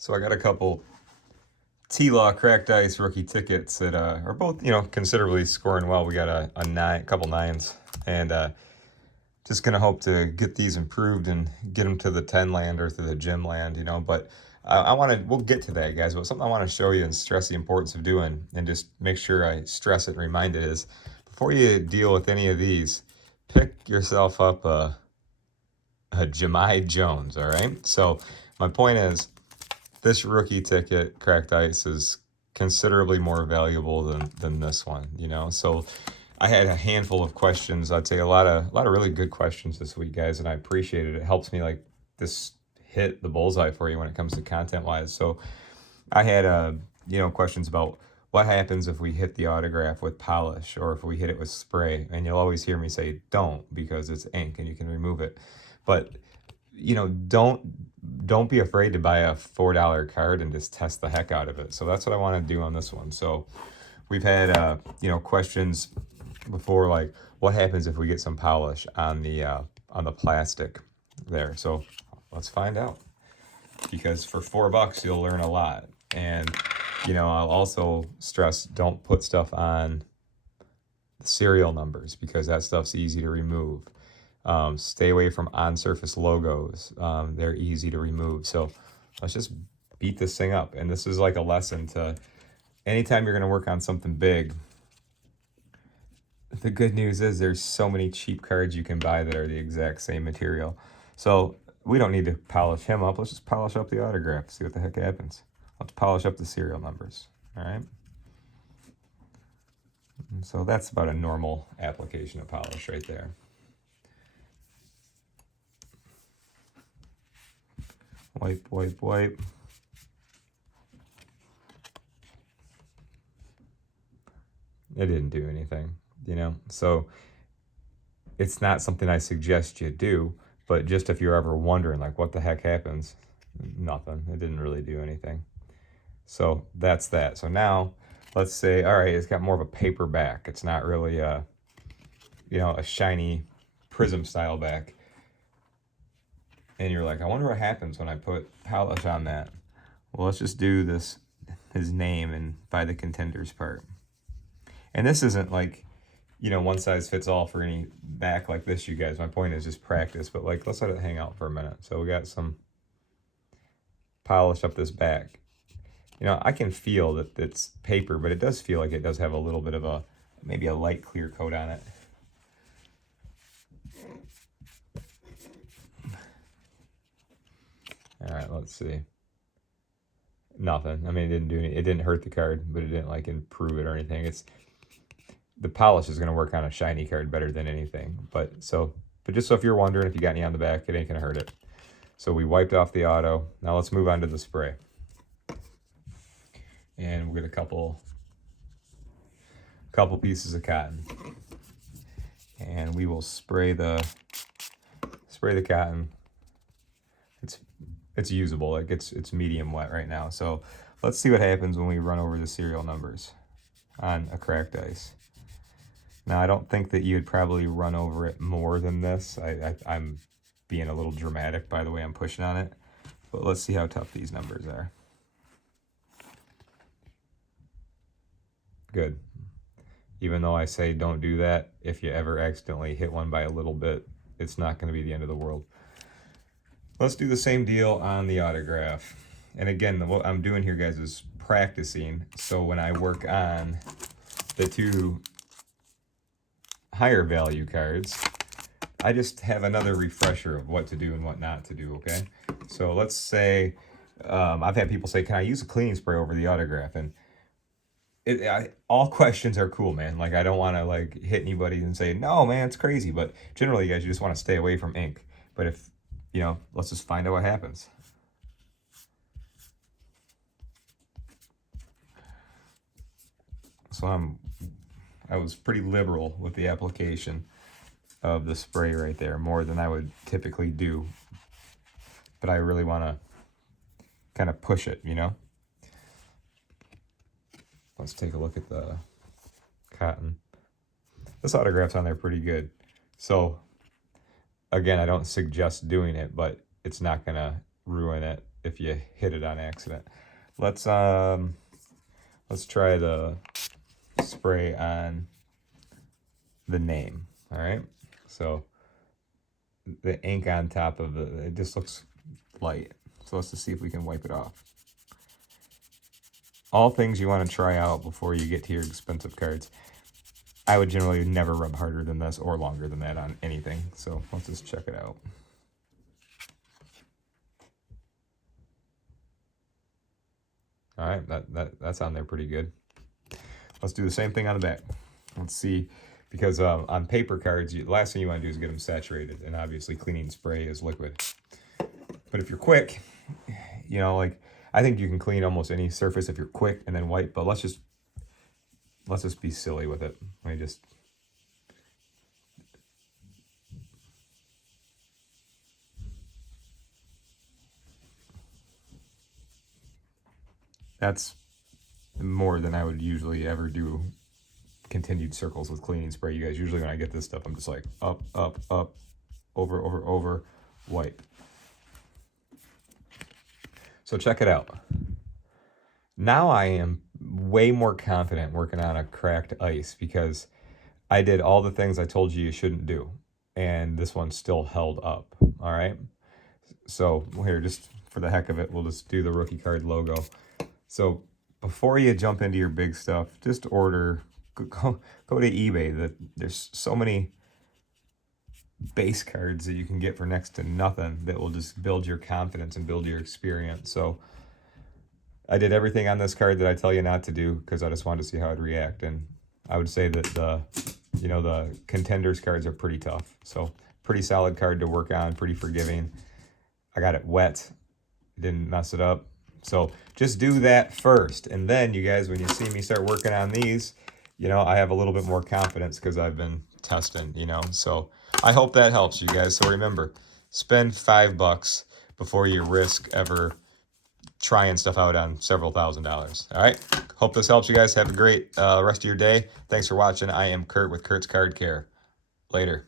So I got a couple T-Law cracked ice rookie tickets that are both, considerably scoring well. We got a nine, couple nines, and just gonna hope to get these improved and get them to the 10 land or to the gym land, But I want to. We'll get to that, guys. But something I want to show you and stress the importance of doing, and just make sure I stress it and remind it is before you deal with any of these, pick yourself up a Jahmai Jones. All right. So my point is, this rookie ticket, cracked ice, is considerably more valuable than this one, So I had a handful of questions. I'd say a lot of really good questions this week, guys, and I appreciate it. It helps me like this hit the bullseye for you when it comes to content wise. So I had questions about what happens if we hit the autograph with polish or if we hit it with spray, and you'll always hear me say don't, because it's ink and you can remove it. But don't be afraid to buy a $4 card and just test the heck out of it. So that's what I want to do on this one. So we've had questions before, like what happens if we get some polish on the plastic there. So let's find out, because for $4 you'll learn a lot. And I'll also stress, don't put stuff on the serial numbers, because that stuff's easy to remove. Stay away from on-surface logos. They're easy to remove. So let's just beat this thing up. And this is like a lesson to anytime you're going to work on something big. The good news is there's so many cheap cards you can buy that are the exact same material. So we don't need to polish him up. Let's just polish up the autograph, see what the heck happens. Let's polish up the serial numbers. All right. And so that's about a normal application of polish right there. Wipe, wipe, wipe. It didn't do anything, So it's not something I suggest you do, but just if you're ever wondering, like, what the heck happens? Nothing. It didn't really do anything. So that's that. So now let's say, all right, it's got more of a paper back. It's not really a shiny prism style back. And you're like, I wonder what happens when I put polish on that. Well, let's just do this, his name, and by the contenders part. And this isn't like, one size fits all for any back like this, you guys. My point is just practice, but like, let's let it hang out for a minute. So we got some polish up this back. I can feel that it's paper, but it does feel like it does have a little bit of maybe a light clear coat on it. All right, let's see. Nothing. I mean, it didn't do it didn't hurt the card, but it didn't like improve it or anything. The polish is going to work on a shiny card better than anything. But just so if you're wondering if you got any on the back, it ain't going to hurt it. So we wiped off the auto. Now let's move on to the spray. And we'll get a couple pieces of cotton. And we will spray the cotton. It's usable. Like it's medium wet right now. So let's see what happens when we run over the serial numbers on a cracked ice. Now, I don't think that you'd probably run over it more than this. I'm being a little dramatic by the way I'm pushing on it. But let's see how tough these numbers are. Good. Even though I say don't do that, if you ever accidentally hit one by a little bit, it's not going to be the end of the world. Let's do the same deal on the autograph. And again, what I'm doing here, guys, is practicing. So when I work on the two higher value cards, I just have another refresher of what to do and what not to do, okay? So let's say, I've had people say, can I use a cleaning spray over the autograph? And all questions are cool, man. Like, I don't want to like hit anybody and say, no, man, it's crazy. But generally, guys, you just want to stay away from ink. But if, let's just find out what happens. So I was pretty liberal with the application of the spray right there, more than I would typically do. But I really want to kind of push it, Let's take a look at the cotton. This autograph's on there pretty good. So again, I don't suggest doing it, but it's not going to ruin it if you hit it on accident. Let's try the spray on the name. All right, so the ink on top of it just looks light. So let's just see if we can wipe it off. All things you want to try out before you get to your expensive cards. I would generally never rub harder than this or longer than that on anything. So let's just check it out. All right, that's on there pretty good. Let's do the same thing on the back. Let's see, because on paper cards, the last thing you want to do is get them saturated, and obviously cleaning spray is liquid. But if you're quick, you know, like I think you can clean almost any surface if you're quick and then wipe. But let's just be silly with it. Let me just. That's more than I would usually ever do continued circles with cleaning spray. You guys, usually when I get this stuff, I'm just like up, up, up, over, over, over, wipe. So check it out. Now I am way more confident working on a cracked ice because I did all the things I told you shouldn't do. And this one still held up, all right? So here, just for the heck of it, we'll just do the rookie card logo. So before you jump into your big stuff, just order, go to eBay. There's so many base cards that you can get for next to nothing that will just build your confidence and build your experience. So I did everything on this card that I tell you not to do because I just wanted to see how I'd react. And I would say that the contenders cards are pretty tough. So pretty solid card to work on, pretty forgiving. I got it wet, didn't mess it up. So just do that first. And then you guys, when you see me start working on these, you know, I have a little bit more confidence because I've been testing, you know. So I hope that helps you guys. So remember, spend $5 before you risk ever trying stuff out on several $1,000s. All right. Hope this helps you guys. Have a great rest of your day. Thanks for watching. I am Kurt with Kurt's Card Care. Later.